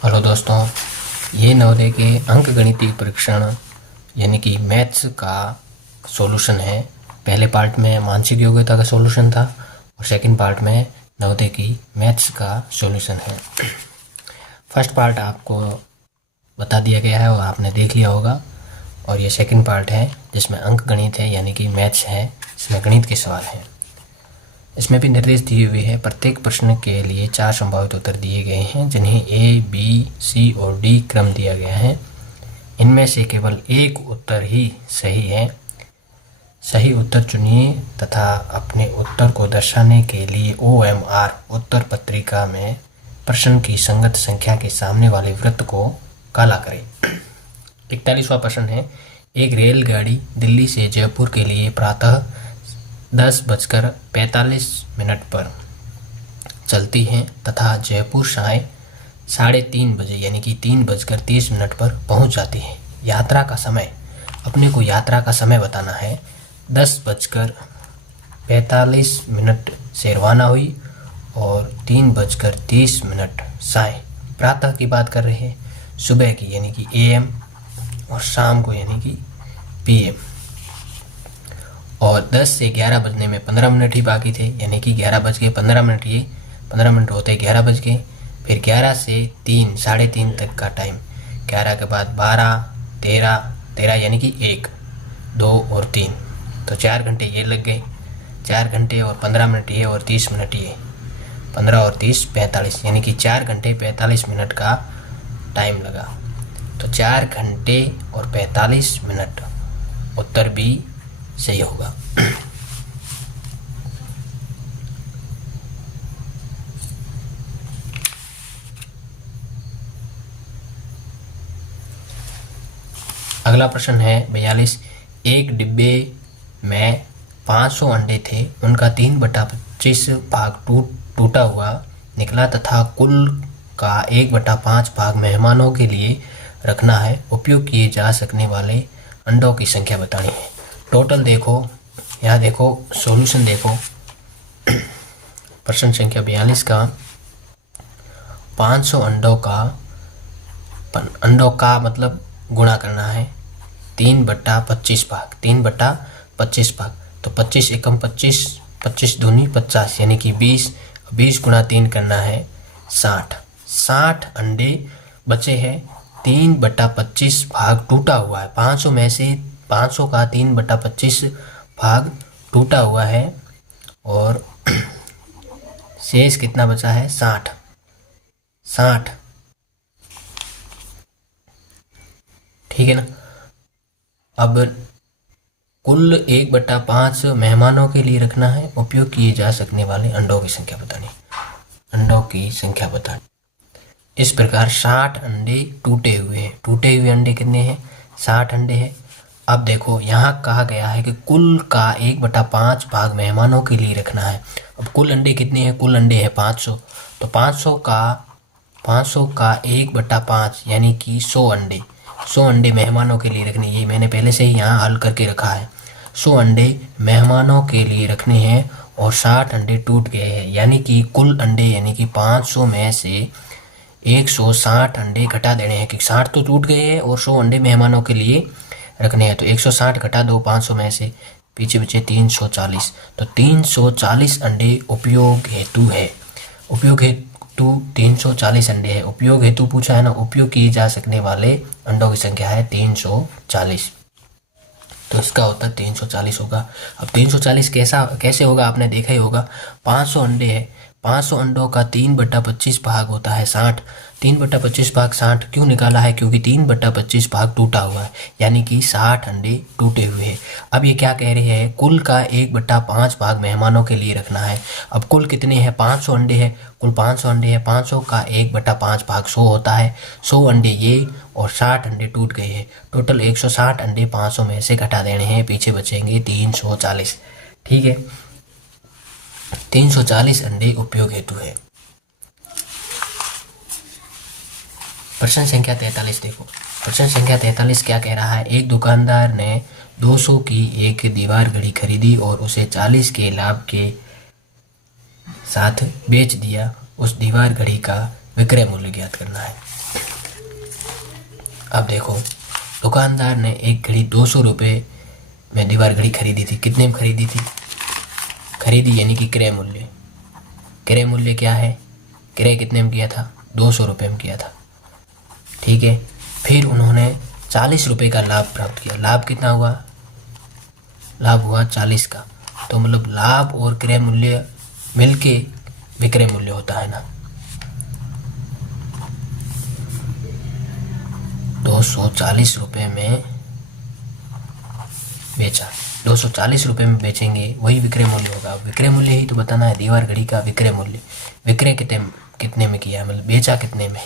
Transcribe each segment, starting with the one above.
Hello दोस्तों, ये नवोदय के अंकगणितीय परीक्षण यानी कि मैथ्स का सॉल्यूशन है। पहले पार्ट में मानसिक योग्यता का सॉल्यूशन था और सेकंड पार्ट में नवोदय की मैथ्स का सॉल्यूशन है। फर्स्ट पार्ट आपको बता दिया गया है और आपने देख लिया होगा, और ये सेकंड पार्ट है जिसमें अंकगणित है यानी कि मैथ्स है, इसमें गणित के सवाल हैं। इसमें भी निर्देश दिए हुए हैं। प्रत्येक प्रश्न के लिए 4 संभावित उत्तर दिए गए हैं जिन्हें ए, बी, सी और डी क्रम दिया गया है। इनमें से केवल एक उत्तर ही सही है। सही उत्तर चुनिए तथा अपने उत्तर को दर्शाने के लिए OMR उत्तर पत्रिका में प्रश्न की संगत संख्या के सामने वाले वृत्त को काला करें। 41वां प्रश्न है, एक रेलगाड़ी दिल्ली से जयपुर के लिए प्रातः 10:45 पर चलती है तथा जयपुर साय 3:30 बजे यानी कि 3:30 पर पहुंच जाती है। यात्रा का समय, अपने को यात्रा का समय बताना है। 10:45 से रवाना हुई और 3:30 साय, प्रातः की बात कर रहे हैं, सुबह की यानी कि AM और शाम को यानी कि PM। और 10 से 11 बजने में 15 मिनट ही बाकी थे यानी कि 11:15, ये 15 मिनट होते 11 बज गए। फिर 11 से 3, 3:30 तक का टाइम, 11 के बाद 12, 13 यानी कि 1, 2 और 3, तो 4 घंटे ये लग गए। 4 घंटे और 15 मिनट ये और 30 मिनट ये, 15 और 30 45 यानी कि 4 घंटे 45 मिनट का टाइम लगा। तो 4 घंटे और 45 मिनट उत्तर भी सही होगा। अगला प्रश्न है 42, एक डिब्बे में 500 अंडे थे, उनका 3/25 भाग टूटा हुआ निकला तथा कुल का 1/5 भाग मेहमानों के लिए रखना है। उपयोग किए जा सकने वाले अंडों की संख्या बतानी है। टोटल देखो, यहाँ देखो, सॉल्यूशन देखो। प्रश्न संख्या 42 का 500 अंडों का मतलब गुणा करना है 3/25 भाग, 3/25 भाग, तो 25 एकम 25, 25 दूनी 50 यानी कि 20, 20 गुणा 3 करना है 60 अंडे बचे हैं। 3/25 भाग टूटा हुआ है, 500 में से 500 का 3/25 भाग टूटा हुआ है और शेष कितना बचा है 60। ठीक है ना। अब कुल 1/5 मेहमानों के लिए रखना है। उपयोग किए जा सकने वाले अंडों की संख्या बतानी, अंडों की संख्या बतानी। इस प्रकार 60 अंडे टूटे हुए अंडे कितने हैं 60 अंडे हैं। अब देखो, यहाँ कहा गया है कि कुल का 1/5 भाग मेहमानों के लिए रखना है। अब कुल अंडे कितने हैं, कुल अंडे हैं 500, तो 500 का 1/5 यानी कि 100 अंडे मेहमानों के लिए रखने। ये मैंने पहले से ही यहाँ हल करके रखा है। 100 अंडे मेहमानों के लिए रखने हैं और 60 अंडे टूट गए हैं यानी कि कुल अंडे यानी कि 500 में से 160 अंडे घटा देने हैं, क्योंकि 60 तो टूट गए हैं और 100 अंडे मेहमानों के लिए रखने हैं। तो 160 घटा दो 500 में से, पीछे बचे 340, तो 340 अंडे उपयोग हेतु है। उपयोग हेतु 340 अंडे है। उपयोग हेतु पूछा है ना, उपयोग किए जा सकने वाले अंडों की संख्या है 340, तो इसका उत्तर 340 होगा। अब 340 कैसे होगा, आपने देखा ही होगा। 500 अंडे है, 500 अंडों का 3/25 भाग होता है 60। 3/25 भाग 60 क्यों निकाला है, क्योंकि 3/25 भाग टूटा हुआ है यानी कि 60 अंडे टूटे हुए हैं। अब ये क्या कह रहे हैं, कुल का 1/5 भाग मेहमानों के लिए रखना है। अब कुल कितने हैं, 500 अंडे हैं, कुल 500 अंडे हैं। 500 का 1/5 भाग 100 होता है। 100 अंडे ये और 60 अंडे टूट गए हैं। टोटल 160 अंडे 500 में से घटा देने हैं, पीछे बचेंगे 340। ठीक है, 340 अंडे उपयोग हेतु है। प्रश्न संख्या 43 देखो। प्रश्न संख्या 43 क्या कह रहा है, एक दुकानदार ने 200 की एक दीवार घड़ी खरीदी और उसे 40 के लाभ के साथ बेच दिया। उस दीवार घड़ी का विक्रय मूल्य ज्ञात करना है। अब देखो, दुकानदार ने एक घड़ी 200 रुपये में दीवार घड़ी खरीदी थी। कितने में खरीदी थी? खरीदी यानी कि क्रय मूल्य। क्रय मूल्य क्या है? क्रय कितने में किया था? 200 रुपये में किया था। ठीक है। फिर उन्होंने 40 रुपये का लाभ प्राप्त किया। लाभ कितना हुआ? लाभ हुआ 40 का। तो मतलब लाभ और क्रय मूल्य मिलके विक्रय मूल्य होता है ना। 240 रुपये में बेचा, 240 रुपये में बेचेंगे, वही विक्रय मूल्य होगा। विक्रय मूल्य ही तो बताना है, दीवार घड़ी का विक्रय मूल्य। विक्रय कितने में किया, मतलब बेचा कितने में।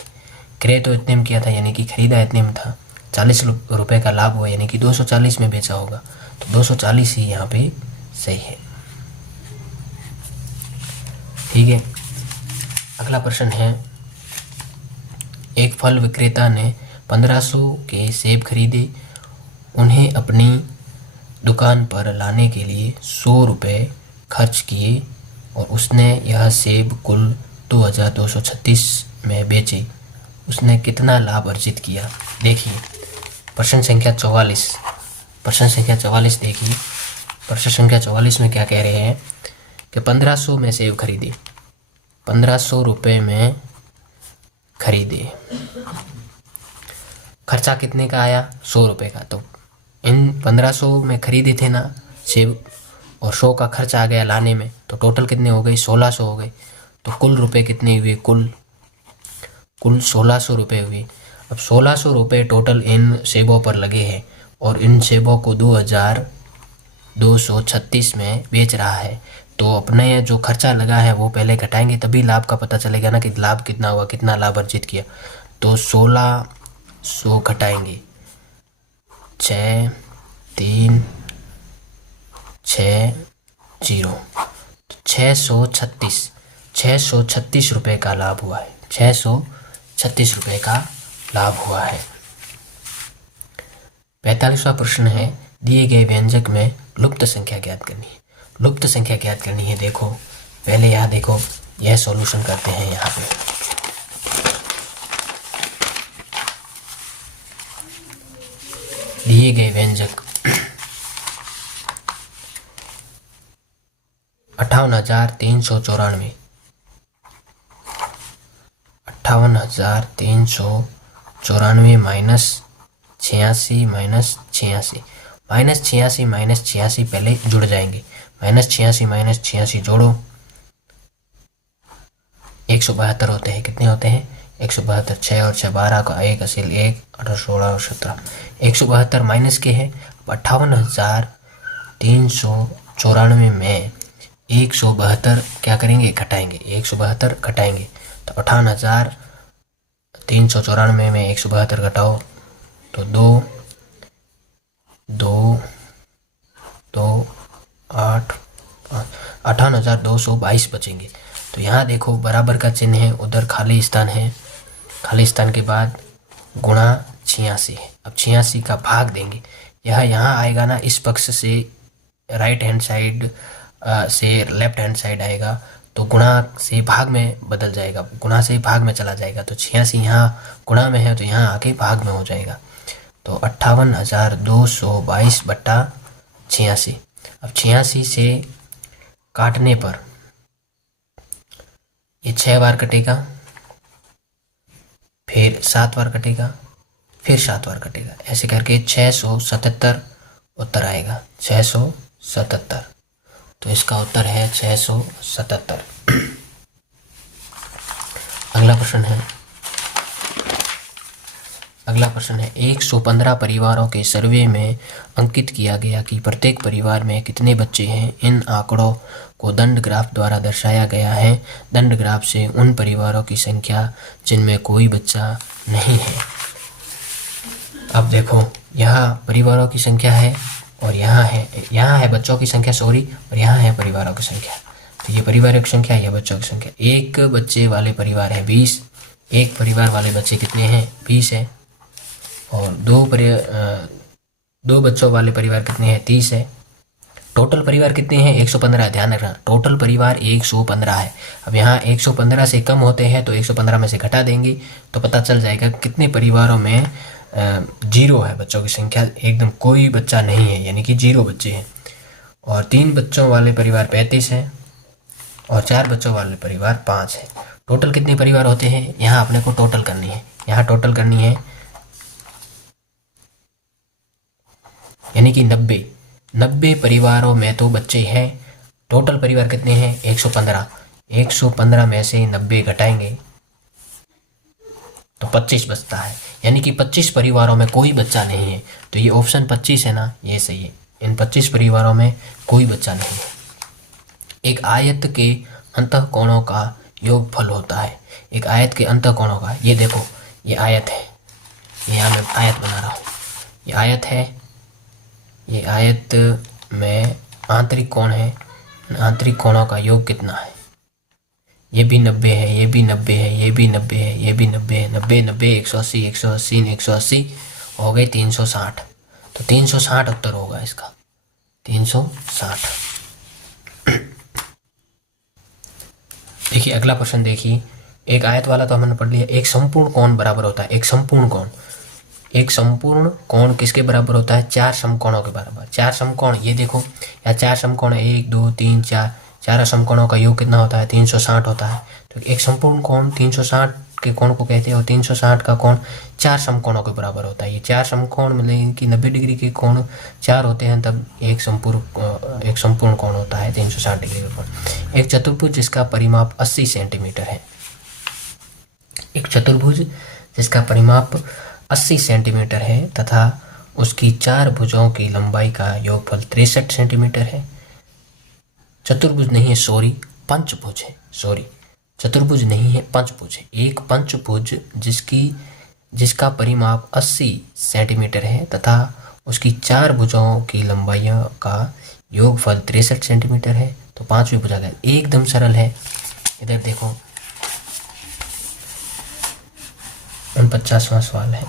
क्रय तो इतने में किया था यानी कि खरीदा इतने में था। 40 रुपये का लाभ हुआ यानी कि 240 में बेचा होगा। तो 240 ही यहाँ पे सही है। ठीक है। अगला प्रश्न है, एक फल विक्रेता ने 1500 के सेब खरीदे। उन्हें अपनी दुकान पर लाने के लिए 100 रुपये खर्च किए और उसने यह सेब कुल 2236 में बेचे। उसने कितना लाभ अर्जित किया? देखिए प्रश्न संख्या 44। प्रश्न संख्या 44 देखिए। प्रश्न संख्या 44 में क्या कह रहे हैं कि 1500 में सेब खरीदे, 1500 रुपये में खरीदे। खर्चा कितने का आया? 100 रुपये का। तो इन 1500 में खरीदे थे ना सेब, और 100 का खर्चा आ गया लाने में, तो टोटल कितने हो गए? 1600 हो गए। तो कुल रुपए कितने हुए? कुल 1600 रुपये हुए। अब 1600 रुपये टोटल इन सेबों पर लगे हैं और इन सेबों को 2236 में बेच रहा है। तो अपने जो खर्चा लगा है वो पहले घटाएंगे, तभी लाभ का पता चलेगा ना कि लाभ कितना हुआ, कितना लाभ अर्जित किया। तो 1600 घटाएंगे, 6 3 6 0, 636 रुपये का लाभ हुआ है। 636 रुपये का लाभ हुआ है। 45वां प्रश्न है, दिए गए व्यंजक में लुप्त संख्या ज्ञात करनी है। लुप्त संख्या ज्ञात करनी है। देखो पहले यहाँ देखो, यह सॉल्यूशन करते हैं। यहाँ पे दिए गए व्यंजक 58,394, 58,394 माइनस 86 माइनस 86, माइनस 86 माइनस 86 पहले जुड़ जाएंगे। माइनस 86 माइनस 86 जोड़ो, 172 होते हैं। कितने होते हैं? 172। 6 और 6 12 का 1 असील 1, 18 16 और 17। 172 माइनस के है। 58,394 में 172 क्या करेंगे? घटाएंगे। 172 घटाएंगे तो 58,394 में 172 घटाओ तो 2 2 2 8 5, 58,222 बचेंगे। तो यहाँ देखो बराबर का चिन्ह है, उधर खाली स्थान है। खाली स्थान के बाद गुणा 86 है। अब 86 का भाग देंगे। यह यहाँ आएगा ना, इस पक्ष से राइट हैंड साइड से लेफ्ट हैंड साइड आएगा, तो गुणा से भाग में बदल जाएगा, गुणा से भाग में चला जाएगा। तो 86 यहाँ गुणा में है तो यहाँ आके भाग में हो जाएगा। तो 58,222 बट्टा 86। अब 86 से काटने पर ये 6 बार कटेगा, फिर 7 बार कटेगा, फिर 7 बार कटेगा। ऐसे करके 677 उत्तर आएगा। 677। तो इसका उत्तर है 677। अगला प्रश्न है 115 परिवारों के सर्वे में अंकित किया गया कि प्रत्येक परिवार में कितने बच्चे हैं। इन आंकड़ों को दंड ग्राफ द्वारा दर्शाया गया है। दंड ग्राफ से उन परिवारों की संख्या जिनमें कोई बच्चा नहीं है। अब देखो यहाँ परिवारों की संख्या है और यहाँ है बच्चों की संख्या, सॉरी, और यहाँ है परिवारों की संख्या। तो ये परिवारों की संख्या, यह बच्चों की संख्या। एक बच्चे वाले परिवार है 20, एक परिवार वाले बच्चे कितने हैं? 20 है। और दो बच्चों वाले परिवार कितने हैं? 30 है। टोटल परिवार कितने हैं? 115। ध्यान रखना, टोटल परिवार 115 है। अब यहाँ 115 से कम होते हैं तो 115 में से घटा देंगे तो पता चल जाएगा कितने परिवारों में जीरो है, बच्चों की संख्या एकदम कोई बच्चा नहीं है, यानी कि 0 बच्चे हैं। और 3 बच्चों वाले परिवार 35 हैं और 4 बच्चों वाले परिवार 5 है। टोटल कितने परिवार होते हैं? यहाँ अपने को टोटल करनी है, यहाँ टोटल करनी है, यानी कि 90 परिवारों में तो बच्चे हैं। टोटल परिवार कितने हैं? 115। 115 में से 90 घटाएंगे तो 25 बचता है, यानी कि 25 परिवारों में कोई बच्चा नहीं है। तो ये ऑप्शन 25 है ना, ये सही है। इन 25 परिवारों में कोई बच्चा नहीं है। एक आयत के अंतःकोणों का योगफल होता है। एक आयत के अंतःकोणों का, ये देखो ये आयत है, ये यहाँ मैं आयत बना रहा हूँ, ये आयत है, ये आयत में आंतरिक कोण है, आंतरिक कोणों का योग कितना है? ये भी 90 है, ये भी 90 है, ये भी 90 है, ये भी 90 है, 90 90 180 180 180 हो गए 360। तो 360 उत्तर होगा इसका, 360। देखिए अगला प्रश्न देखिए, एक आयत वाला तो हमने पढ़ लिया। एक संपूर्ण कोण बराबर होता है, एक संपूर्ण कोण, एक संपूर्ण कोण किसके बराबर होता है? 4 समकोणों के बराबर। 4 समकोण, ये देखो यहाँ 4 समकोण है, 1 2 3 4, 4 समकोणों का योग कितना होता है? 360 होता है। तो एक संपूर्ण कोण 360 के कोण को कहते हैं, और 360 का कोण 4 समकोणों के बराबर होता है। ये 4 समकोण मतलब कि 90 डिग्री के कोण 4 होते हैं, तब एक संपूर्ण कोण होता है 360 डिग्री का कोण। एक चतुर्भुज जिसका परिमाप 80 सेंटीमीटर है, एक चतुर्भुज जिसका परिमाप 80 सेंटीमीटर है तथा उसकी 4 भुजाओं की लंबाई का योगफल 63 सेंटीमीटर है। चतुर्भुज नहीं है, सॉरी, पंचभुज है, सॉरी, चतुर्भुज नहीं है, पंचभुज है। एक पंचभुज जिसका परिमाप 80 सेंटीमीटर है तथा उसकी 4 भुजाओं की लंबाई का योगफल 63 सेंटीमीटर है। तो 5वीं भुजा का एकदम सरल है। इधर देखो 49वां सवाल है,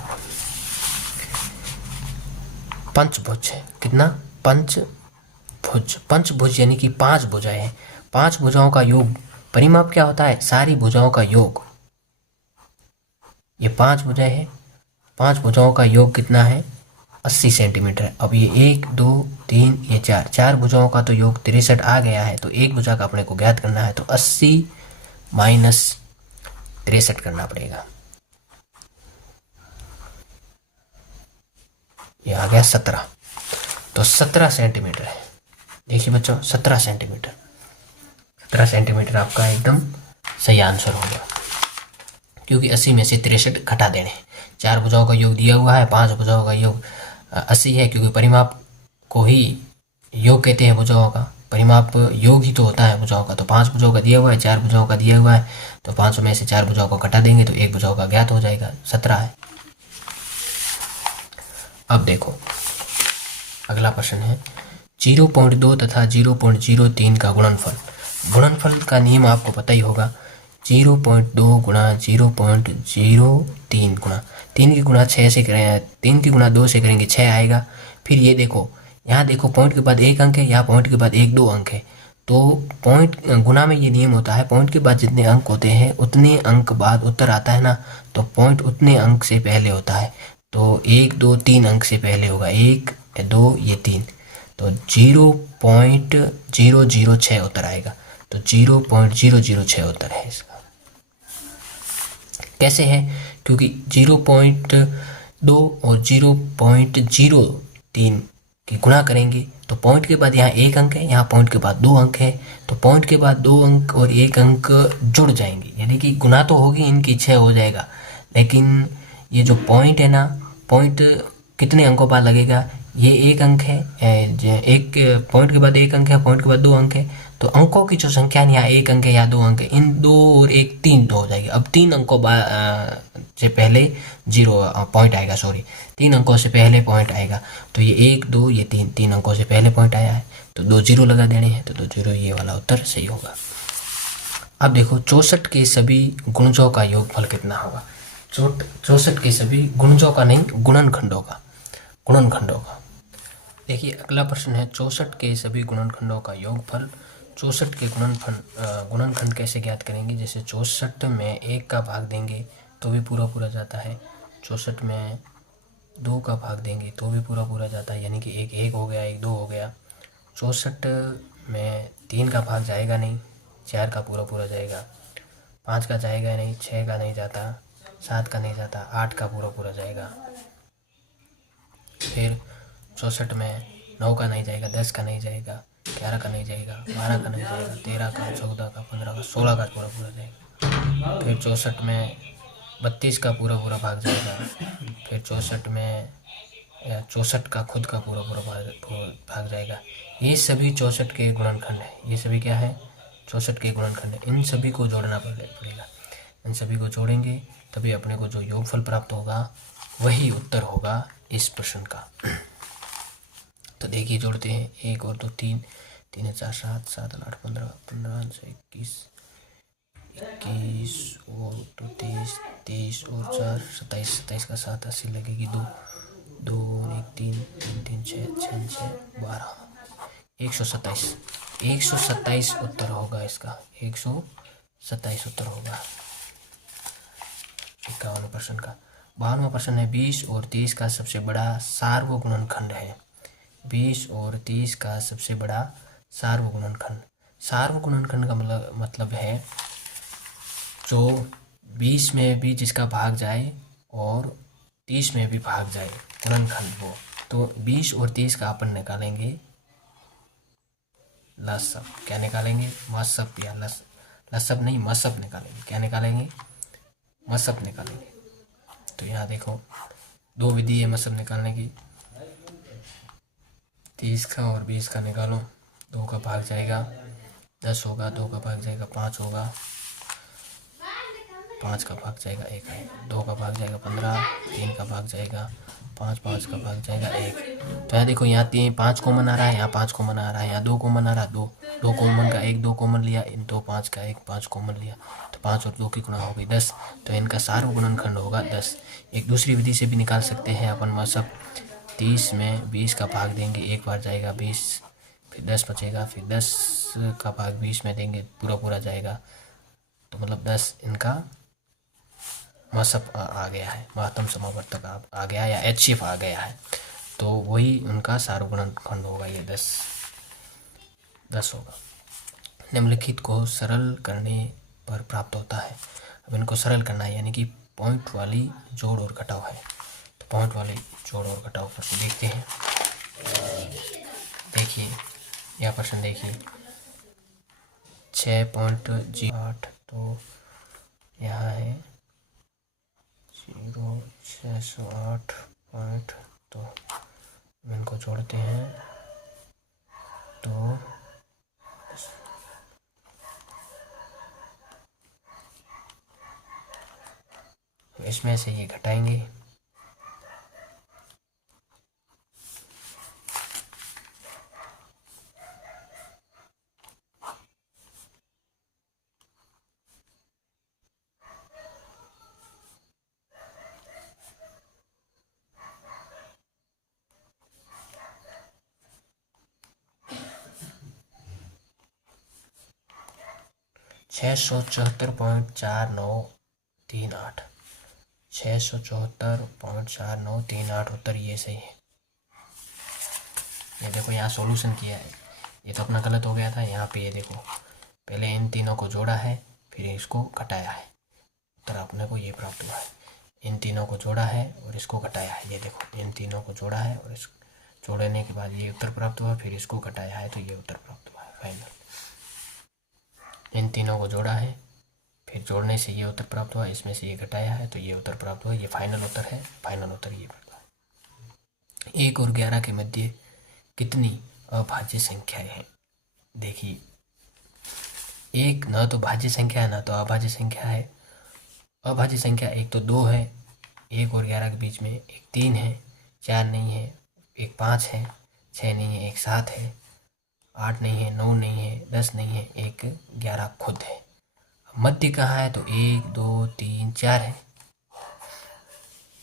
पंचभुज है, कितना? पंचभुज, पंचभुज यानी कि 5 भुजाएं हैं। 5 भुजाओं का योग, परिमाप क्या होता है? सारी भुजाओं का योग। ये 5 भुजाएं हैं, 5 भुजाओं का योग कितना है? 80 सेंटीमीटर। अब ये 1 2 3 ये 4 भुजाओं का तो योग 63 आ गया है, तो एक भुजा का अपने को ज्ञात करना है, तो 80 माइनस 63 करना पड़ेगा। ये आ गया 17, तो 17 सेंटीमीटर है। देखिए बच्चों 17 सेंटीमीटर, 17 सेंटीमीटर आपका एकदम सही आंसर होगा, क्योंकि 80 में से 63 घटा देने हैं। 4 भुजाओं का योग दिया हुआ है, 5 भुजाओं का योग 80 है, क्योंकि परिमाप को ही योग कहते हैं भुजाओं का। परिमाप योग ही तो होता है भुजाओं का। तो 5 भुजाओं का दिया हुआ है, 4 भुजाओं का दिया हुआ है, तो 5 में से 4 भुजाओं को घटा देंगे तो एक भुजाओं का ज्ञात हो जाएगा, 17 है। अब देखो अगला प्रश्न है 0.2 तथा 0.03 का गुणनफल। गुणनफल का नियम आपको पता ही होगा, 0.2 गुणा 0.03 गुणा 3 की गुणा 6 से करें, 3 की गुणा 2 से करेंगे 6 आएगा। फिर ये देखो यहाँ देखो पॉइंट के बाद 1 अंक है, यहाँ पॉइंट के बाद 1 2 अंक है। तो पॉइंट गुणा में ये नियम होता है, पॉइंट के बाद जितने अंक होते हैं उतने अंक बाद उत्तर आता है ना, तो पॉइंट उतने अंक से पहले होता है। तो 1 2 3 अंक से पहले होगा, 1 2 ये 3, तो 0.006 उत्तर आएगा। तो 0.006 उत्तर है इसका। कैसे है? क्योंकि 0.2 और 0.03 की गुणा करेंगे तो पॉइंट के बाद यहाँ 1 अंक है, यहाँ पॉइंट के बाद 2 अंक है, तो पॉइंट के बाद 2 अंक और 1 अंक जुड़ जाएंगे, यानी कि गुणा तो होगी इनकी 6 हो जाएगा। लेकिन ये जो पॉइंट है ना, पॉइंट कितने अंकों बाद लगेगा? ये 1 अंक है, एक पॉइंट के बाद 1 अंक है, पॉइंट के बाद 2 अंक है, तो अंकों की जो संख्या है यहाँ 1 अंक है या 2 अंक है, इन 2 और 1 3 तो हो जाएगी। अब 3 अंकों से पहले 0 पॉइंट आएगा, सॉरी 3 अंकों से पहले पॉइंट आएगा। तो ये 1 2 ये 3 अंकों से पहले पॉइंट आया है, तो 2 0 लगा देने हैं, तो 2 0 ये वाला उत्तर सही होगा। अब देखो 64 के सभी गुणजों का योगफल कितना होगा? 64 के सभी गुणजों का नहीं, गुणनखंडों का, गुणनखंडों का। देखिए अगला प्रश्न है 64 के सभी गुणनखंडों का योगफल। 64 के गुणनखंड कैसे ज्ञात करेंगे? जैसे 64 में 1 का भाग देंगे तो भी पूरा पूरा जाता है, 64 में 2 का भाग देंगे तो भी पूरा पूरा जाता है, यानी कि एक 1 हो गया, एक 2 हो गया। 64 में 3 का भाग जाएगा नहीं, 4 का पूरा पूरा जाएगा, 5 का जाएगा नहीं, 6 का नहीं जाता, 7 का नहीं जाता, 8 का पूरा पूरा जाएगा। फिर 64 में 9 का नहीं जाएगा, 10 का नहीं जाएगा, 11 का नहीं जाएगा, 12 का नहीं जाएगा, 13 का, 14 का, 15 का, 16 का पूरा पूरा जाएगा। फिर 64 में 32 का पूरा पूरा भाग जाएगा। फिर 64 में 64 का खुद का पूरा पूरा भाग जाएगा। ये सभी 64 के गुणनखंड है। ये सभी क्या है? 64 के गुणनखंड है। इन सभी को जोड़ना पड़ेगा। इन सभी को जोड़ेंगे तभी अपने को जो योगफल प्राप्त होगा वही उत्तर होगा इस प्रश्न का। तो देखिए जोड़ते हैं, 1 और 2 3, 3 4 7, 7 8 15, 15 से 21, 21 और 2 23, 23 और 4 27, 27 का 7 80 लगेगी, 2 2 1 3 3 3 6 6 6 12, 127, 127 उत्तर होगा इसका, 127 उत्तर होगा 51 प्रश्न का। 52वां प्रश्न है 20 और 30 का सबसे बड़ा सार्वगुणनखंड है। 20 और 30 का सबसे बड़ा सार्वगुणनखंड। सार्वगुणनखंड का मतलब है जो 20 में भी जिसका भाग जाए और 30 में भी भाग जाए, गुणनखंड वो। तो 20 और 30 का अपन निकालेंगे लसब। क्या निकालेंगे? मसब या लसब नहीं, मसब निकालेंगे। क्या निकालेंगे? मसब निकालेंगे। तो यहाँ देखो 2 विधि है मसब निकालने की। 30 का और 20 का निकालो, 2 का भाग जाएगा 10 होगा, 2 का भाग जाएगा 5 होगा, 5 का भाग जाएगा 1 है, 2 का भाग जाएगा 15, 3 का भाग जाएगा 5, 5 का भाग जाएगा 1। तो यहाँ देखो, यहाँ 5 कॉमन आ रहा है, यहाँ 5 कॉमन आ रहा है, यहाँ 2 कॉमन आ रहा है, 2 कॉमन का 1 2 कॉमन लिया, इन 2 5 का 1 5 कॉमन लिया, तो 5 और 2 की गुणा हो गई 10। तो इनका सार्वगुणनखंड होगा 10। एक दूसरी विधि से भी निकाल सकते हैं अपन मसब। 30 में 20 का भाग देंगे, एक बार जाएगा 20, फिर 10 बचेगा, फिर 10 का भाग 20 में देंगे, पूरा पूरा जाएगा, तो मतलब 10 इनका मसब आ गया है, महत्तम समावर्तक आ गया है, या HCF आ गया है। तो वही उनका सार्वगुणनखंड होगा, ये 10 होगा। निम्नलिखित को सरल करने पर प्राप्त होता है। अब इनको सरल करना है, यानी कि पॉइंट वाली जोड़ और घटाव है। तो पॉइंट वाली जोड़ और घटाव प्रश्न देखते हैं। देखिए यह प्रश्न देखिए, 6.08, तो यहाँ है 0608 पॉइंट, तो इनको जोड़ते हैं तो इसमें से ये घटाएंगे, छः सौ 74.4938, 674.4938 उत्तर ये सही है। ये देखो यहाँ सॉल्यूशन किया है, ये तो अपना गलत हो गया था। यहाँ पे ये देखो, पहले इन तीनों को जोड़ा है, फिर इसको घटाया है, उत्तर अपने को ये प्राप्त हुआ है। इन तीनों को जोड़ा है और इसको घटाया है, ये देखो इन तीनों को जोड़ा है और इस जोड़ने के बाद ये उत्तर प्राप्त हुआ, फिर इसको घटाया है, तो ये उत्तर प्राप्त हुआ है फाइनल। इन तीनों को जोड़ा है, फिर जोड़ने से ये उत्तर प्राप्त हुआ, इसमें से ये घटाया है, तो ये उत्तर प्राप्त हुआ, ये फाइनल उत्तर है। फाइनल उत्तर ये प्राप्त हुआ। 1 और 11 के मध्य कितनी अभाज्य संख्याएं हैं? देखिए, एक न तो भाज्य संख्या है, ना तो अभाज्य संख्या है। अभाज्य संख्या एक तो 2 है 1 और 11 के बीच में, एक 3 है, 4 नहीं है, एक 5 है, 6 नहीं है, एक 7 है, 8 नहीं है, 9 नहीं है, 10 नहीं है, एक 11 खुद है। मध्य कहाँ है? तो 1 2 3 4 है,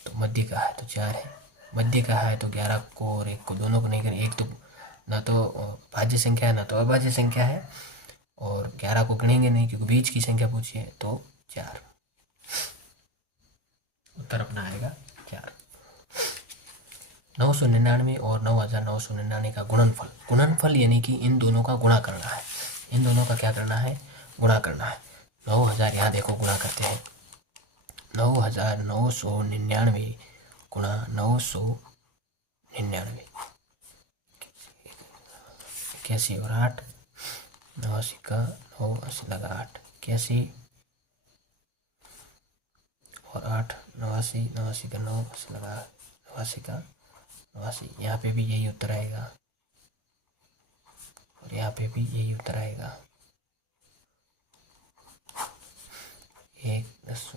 तो मध्य कहाँ है? तो 4 है। मध्य का है तो 11 को और 1 को दोनों को नहीं करें। एक तो ना तो भाज्य संख्या है ना तो अभाज्य संख्या है, और 11 को गिनेंगे नहीं क्योंकि बीच की संख्या पूछी है, तो 4। उत्तर अपना आएगा 4। 999 और 9999 का गुणनफल। गुणनफल यानी कि इन दोनों का गुणा करना है। इन दोनों का क्या करना है? गुणा करना है। 9000 यहाँ देखो गुणा करते हैं। 9999 गुणा 999, 81 और 8, 89 का 9 80 लगा 8, 81 और 8 89, 89 का 9 80 लगा 89 का 89। यहाँ पे भी यही उत्तर आएगा और यहाँ पे भी यही उत्तर आएगा। 1 10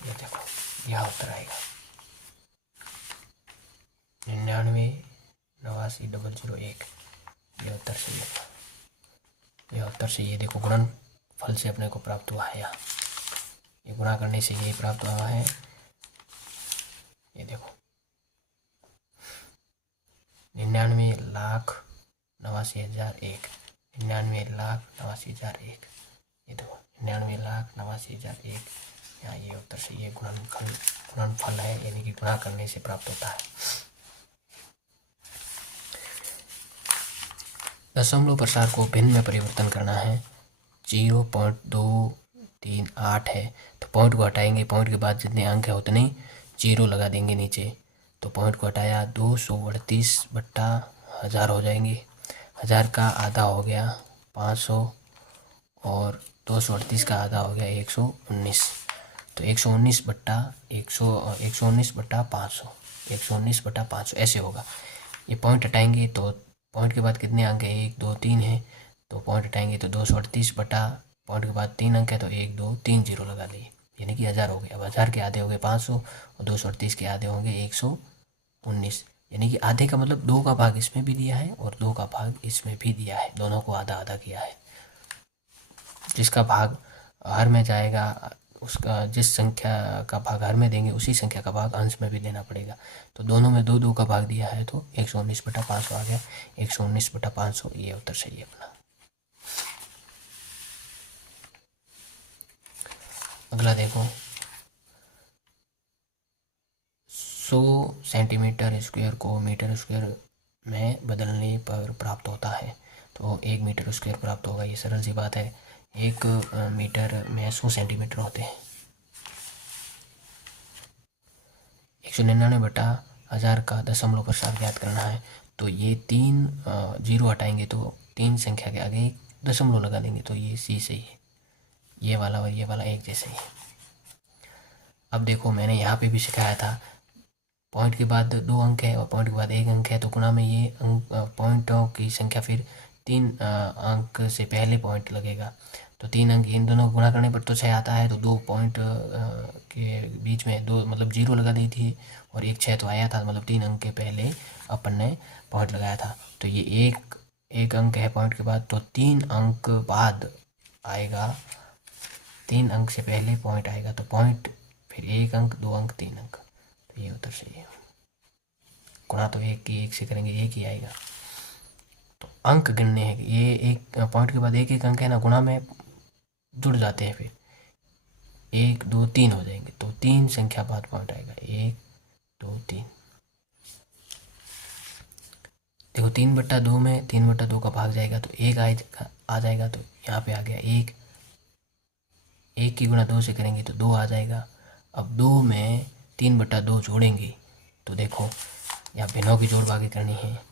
ये देखो यहाँ उत्तर आएगा 99 89 001। ये उत्तर सही है। यह उत्तर से ये देखो गुणन फल से अपने को प्राप्त हुआ है। यहाँ ये गुणा करने से यही प्राप्त हुआ है। ये देखो 99,89,001, 99,89,001। ये देखो 99,89,001। यहाँ ये उत्तर से ये गुणनफल है, यानी कि गुणा करने से प्राप्त होता है। दशमलव प्रसार को भिन्न में परिवर्तन करना है। 0.238 है तो पॉइंट को हटाएंगे, पॉइंट के बाद जितने अंक है उतने 0 लगा देंगे नीचे। तो पॉइंट को हटाया 238/1000 हो जाएंगे। 1000 का आधा हो गया 500 और 238 का आधा हो गया 119। तो 119/500, 119/500 ऐसे होगा। ये पॉइंट हटाएंगे तो पॉइंट के बाद कितने अंक है? 1 2 3 है तो पॉइंट हटाएंगे तो 238 बटा पॉइंट के बाद 3 अंक है तो 1 2 3 0 लगा लिए, यानी कि 1000 हो गए। अब 1000 के आधे हो गए 500 और 238 के आधे होंगे 119, यानी कि आधे का मतलब 2 का भाग इसमें भी दिया है और 2 का भाग इसमें भी दिया है, दोनों को आधा आधा किया है। जिसका भाग हर में जाएगा उसका, जिस संख्या का भाग हर में देंगे उसी संख्या का भाग अंश में भी देना पड़ेगा। तो दोनों में 2 2 का भाग दिया है तो 119/500 आ गया। 119/500 ये उत्तर सही है अपना। अगला देखो 100 सेंटीमीटर स्क्वायर को मीटर स्क्वायर में बदलने पर प्राप्त होता है। तो 1 मीटर स्क्वायर प्राप्त होगा, ये सरल सी बात है। 1 मीटर में 100 सेंटीमीटर होते हैं। 199/1000 का दशमलव प्रसार ज्ञात करना है। तो ये 3 जीरो हटाएंगे तो 3 संख्या के आगे एक दशमलव लगा देंगे, तो ये सी सही है। ये वाला और ये वाला एक जैसे ही है। अब देखो मैंने यहाँ पे भी सिखाया था, पॉइंट के बाद 2 अंक है और पॉइंट के बाद 1 अंक है तो गुणा में ये अंक पॉइंटों की संख्या फिर 3 अंक से पहले पॉइंट लगेगा। तो 3 अंक इन दोनों को गुणा करने पर तो 6 आता है, तो 2 पॉइंट के बीच में 2 मतलब 0 लगा दी थी और 1 6 तो आया था, मतलब 3 अंक के पहले अपन ने पॉइंट लगाया था। तो ये एक अंक है पॉइंट के बाद, तो 3 अंक बाद आएगा, 3 अंक से पहले पॉइंट आएगा। तो पॉइंट फिर 1 अंक 2 अंक 3 अंक, तो ये उत्तर सही है। गुणा तो 1 से करेंगे 1 ही आएगा। तो अंक गिनने हैं, ये एक पॉइंट के बाद 1 अंक है ना, गुणा में जुड़ जाते हैं, फिर 1 2 3 हो जाएंगे, तो 3 संख्या बाद पॉइंट आएगा 1 2 3। देखो 3/2 में 3/2 का भाग जाएगा तो 1 आ जाएगा, तो यहाँ पे आ गया 1 की गुणा 2 से करेंगे तो 2 आ जाएगा। अब 2 में 3/2 जोड़ेंगे तो देखो यहाँ भिन्नों की जोड़ भागी करनी है।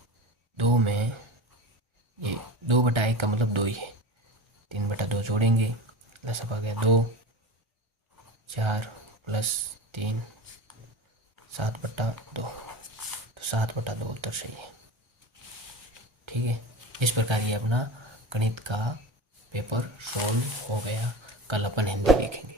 2 में ये 2/1 का मतलब 2 ही है, 3/2 जोड़ेंगे, लसअप आ गया 2 4+3 7/2, तो 7/2 उत्तर सही है। ठीक है, इस प्रकार ये अपना गणित का पेपर सॉल्व हो गया। कल अपन हिंदी देखेंगे।